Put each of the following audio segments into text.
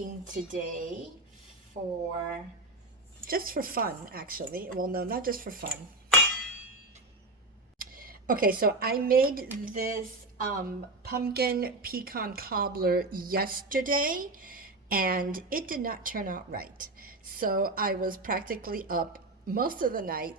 making today just for fun, actually. Well, no, not just for fun. Okay, so I made this pumpkin pecan cobbler yesterday, and it did not turn out right. So I was practically up most of the night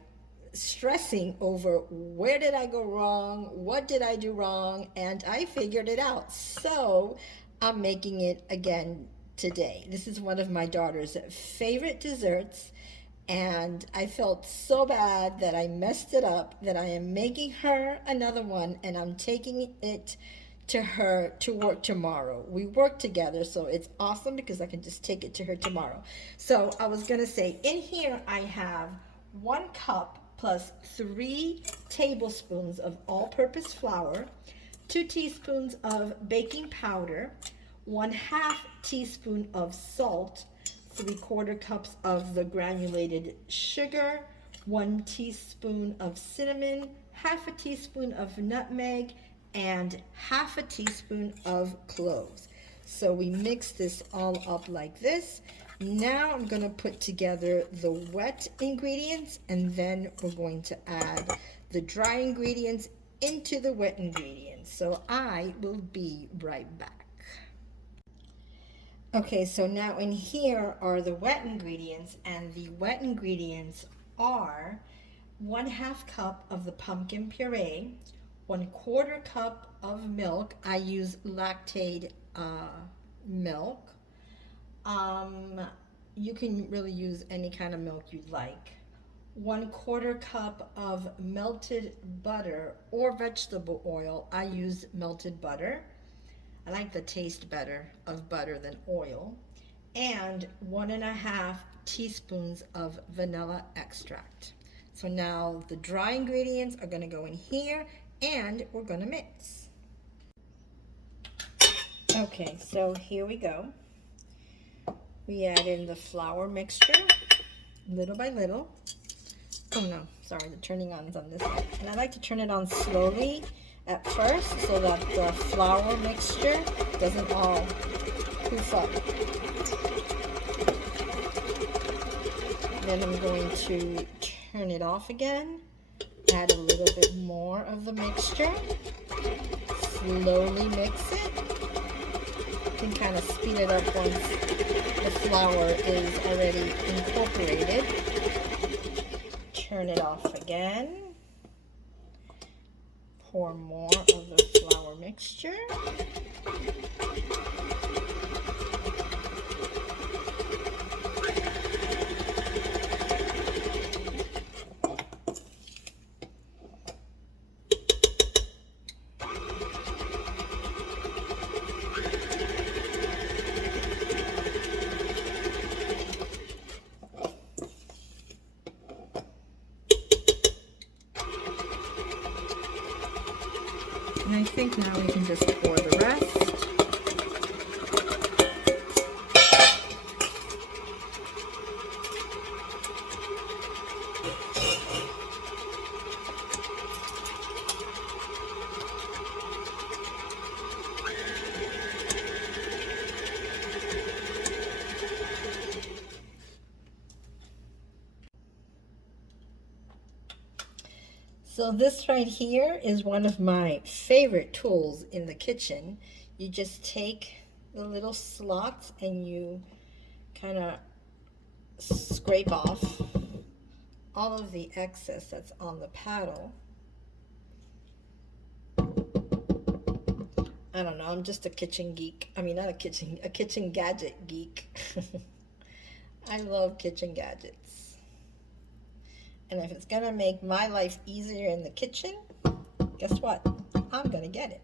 stressing over where did I go wrong, what did I do wrong, and I figured it out. So I'm making it again today. This is one of my daughter's favorite desserts, and I felt so bad that I messed it up that I am making her another one, and I'm taking it to her to work tomorrow. We work together, so it's awesome because I can just take it to her tomorrow. So I was gonna say, in here I have 1 cup plus 3 tablespoons of all-purpose flour, 2 teaspoons of baking powder, 1/2 teaspoon of salt, 3/4 cups of the granulated sugar, 1 teaspoon of cinnamon, 1/2 teaspoon of nutmeg, and 1/2 teaspoon of cloves. So we mix this all up like this. Now I'm going to put together the wet ingredients, and then we're going to add the dry ingredients into the wet ingredients. So I will be right back. Okay, so now in here are the wet ingredients, and the wet ingredients are 1/2 cup of the pumpkin puree, 1/4 cup of milk. I use lactate milk. You can really use any kind of milk you'd like. 1/4 cup of melted butter or vegetable oil. I use melted butter. I like the taste better of butter than oil. And 1.5 teaspoons of vanilla extract. So now the dry ingredients are going to go in here, and we're going to mix. Okay, so here we go. We add in the flour mixture little by little. Oh no, sorry, the turning on is on this side. And I like to turn it on slowly at first so that the flour mixture doesn't all poof up. Then I'm going to turn it off again, add a little bit more of the mixture, slowly mix it. You can kind of speed it up once the flour is already incorporated. Turn it off again. Pour more of the flour mixture. And I think now we can just pour the rest. So this right here is one of my favorite tools in the kitchen. You just take the little slots and you kind of scrape off all of the excess that's on the paddle. I don't know, I'm just a kitchen geek. I mean, not a kitchen gadget geek. I love kitchen gadgets. And if it's gonna make my life easier in the kitchen, guess what? I'm gonna get it.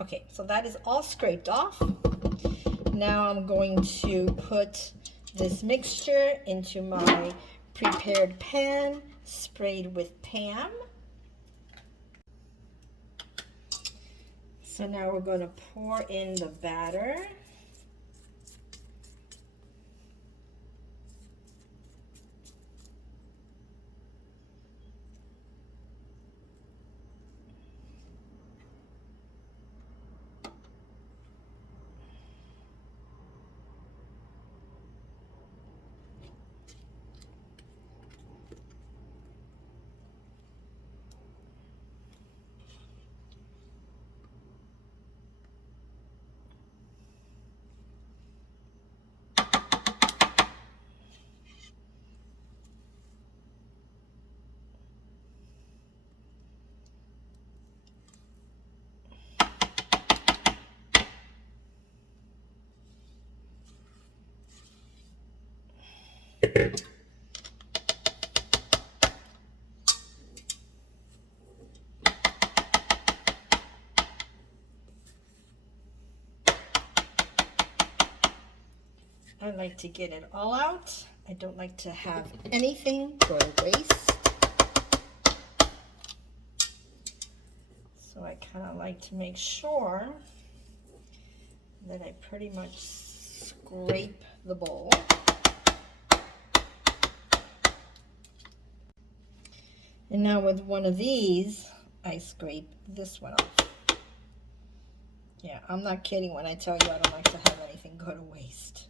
Okay, so that is all scraped off. Now I'm going to put this mixture into my prepared pan, sprayed with Pam. So now we're going to pour in the batter. I like to get it all out. I don't like to have anything go to waste. So I kind of like to make sure that I pretty much scrape the bowl. And now with one of these, I scrape this one off. Yeah, I'm not kidding when I tell you I don't like to have anything go to waste.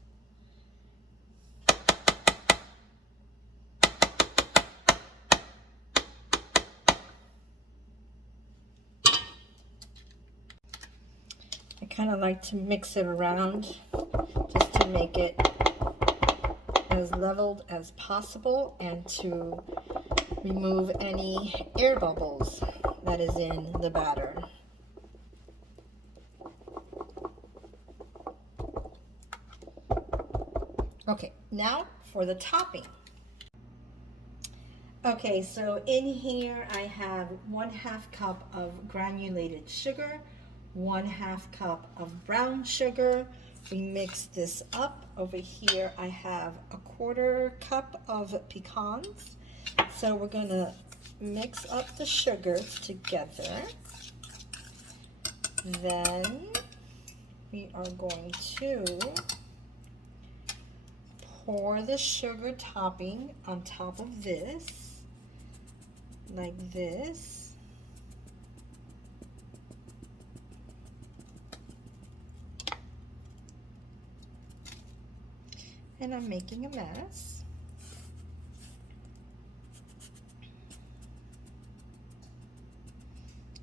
I kind of like to mix it around just to make it as leveled as possible and to remove any air bubbles that is in the batter. Okay, now for the topping. Okay, so in here I have 1/2 cup of granulated sugar, 1/2 cup of brown sugar. We mix this up. Over here I have 1/4 cup of pecans. So we're going to mix up the sugars together. Then we are going to pour the sugar topping on top of this, like this. And I'm making a mess.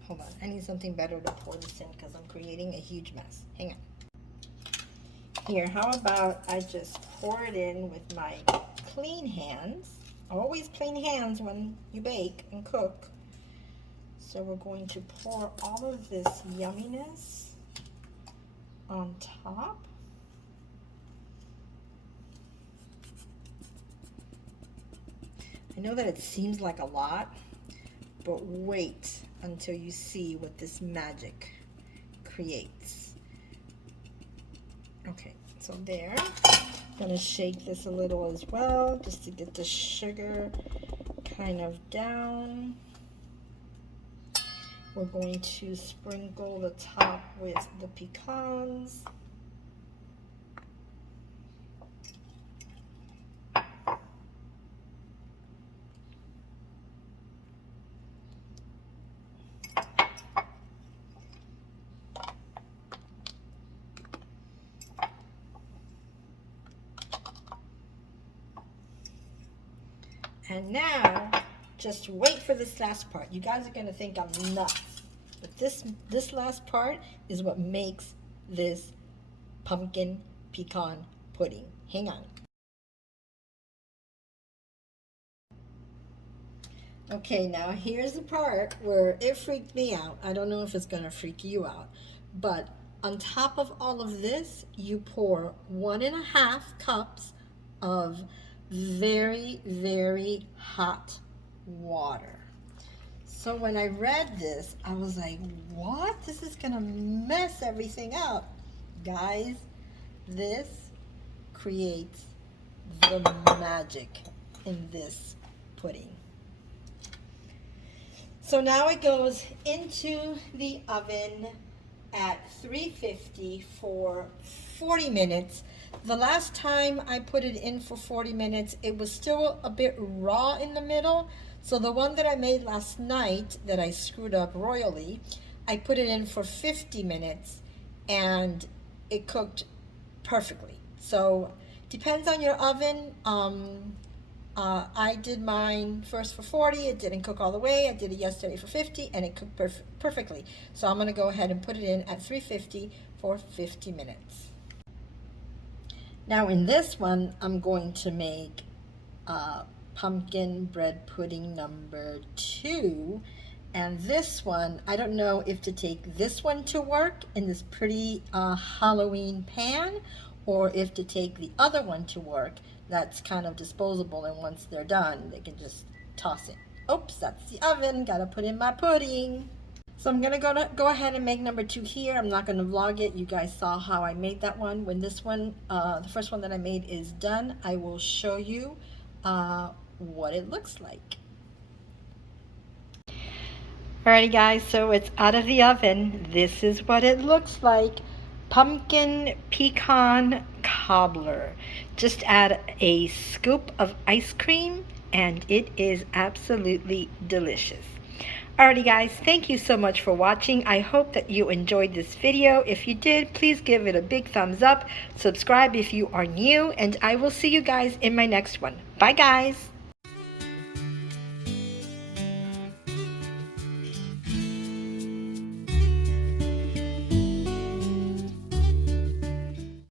Hold on, I need something better to pour this in because I'm creating a huge mess. Hang on. Here, how about I just pour it in with my clean hands. Always clean hands when you bake and cook. So we're going to pour all of this yumminess on top. I know that it seems like a lot, but wait until you see what this magic creates. Okay, so there. I'm gonna shake this a little as well, just to get the sugar kind of down. We're going to sprinkle the top with the pecans. And now, just wait for this last part. You guys are going to think I'm nuts. But this last part is what makes this pumpkin pecan pudding. Hang on. Okay, now here's the part where it freaked me out. I don't know if it's going to freak you out. But on top of all of this, you pour 1.5 cups of very, very hot water. So when I read this, I was like, what? This is gonna mess everything up. Guys, this creates the magic in this pudding. So now it goes into the oven at 350 for 40 minutes. The last time I put it in for 40 minutes, it was still a bit raw in the middle. So the one that I made last night that I screwed up royally, I put it in for 50 minutes and it cooked perfectly. So depends on your oven. I did mine first for 40. It didn't cook all the way. I did it yesterday for 50 and it cooked perfectly. So I'm going to go ahead and put it in at 350 for 50 minutes. Now in this one, I'm going to make pumpkin bread pudding number 2. And this one, I don't know if to take this one to work in this pretty Halloween pan, or if to take the other one to work that's kind of disposable, and once they're done, they can just toss it. Oops, that's the oven. Gotta put in my pudding. So I'm gonna go ahead and make number 2 here. I'm not gonna vlog it. You guys saw how I made that one. When this one, the first one that I made is done, I will show you what it looks like. Alrighty guys, so it's out of the oven. This is what it looks like. Pumpkin pecan cobbler. Just add a scoop of ice cream and it is absolutely delicious. Alrighty guys, thank you so much for watching. I hope that you enjoyed this video. If you did, please give it a big thumbs up. Subscribe if you are new, and I will see you guys in my next one. Bye guys!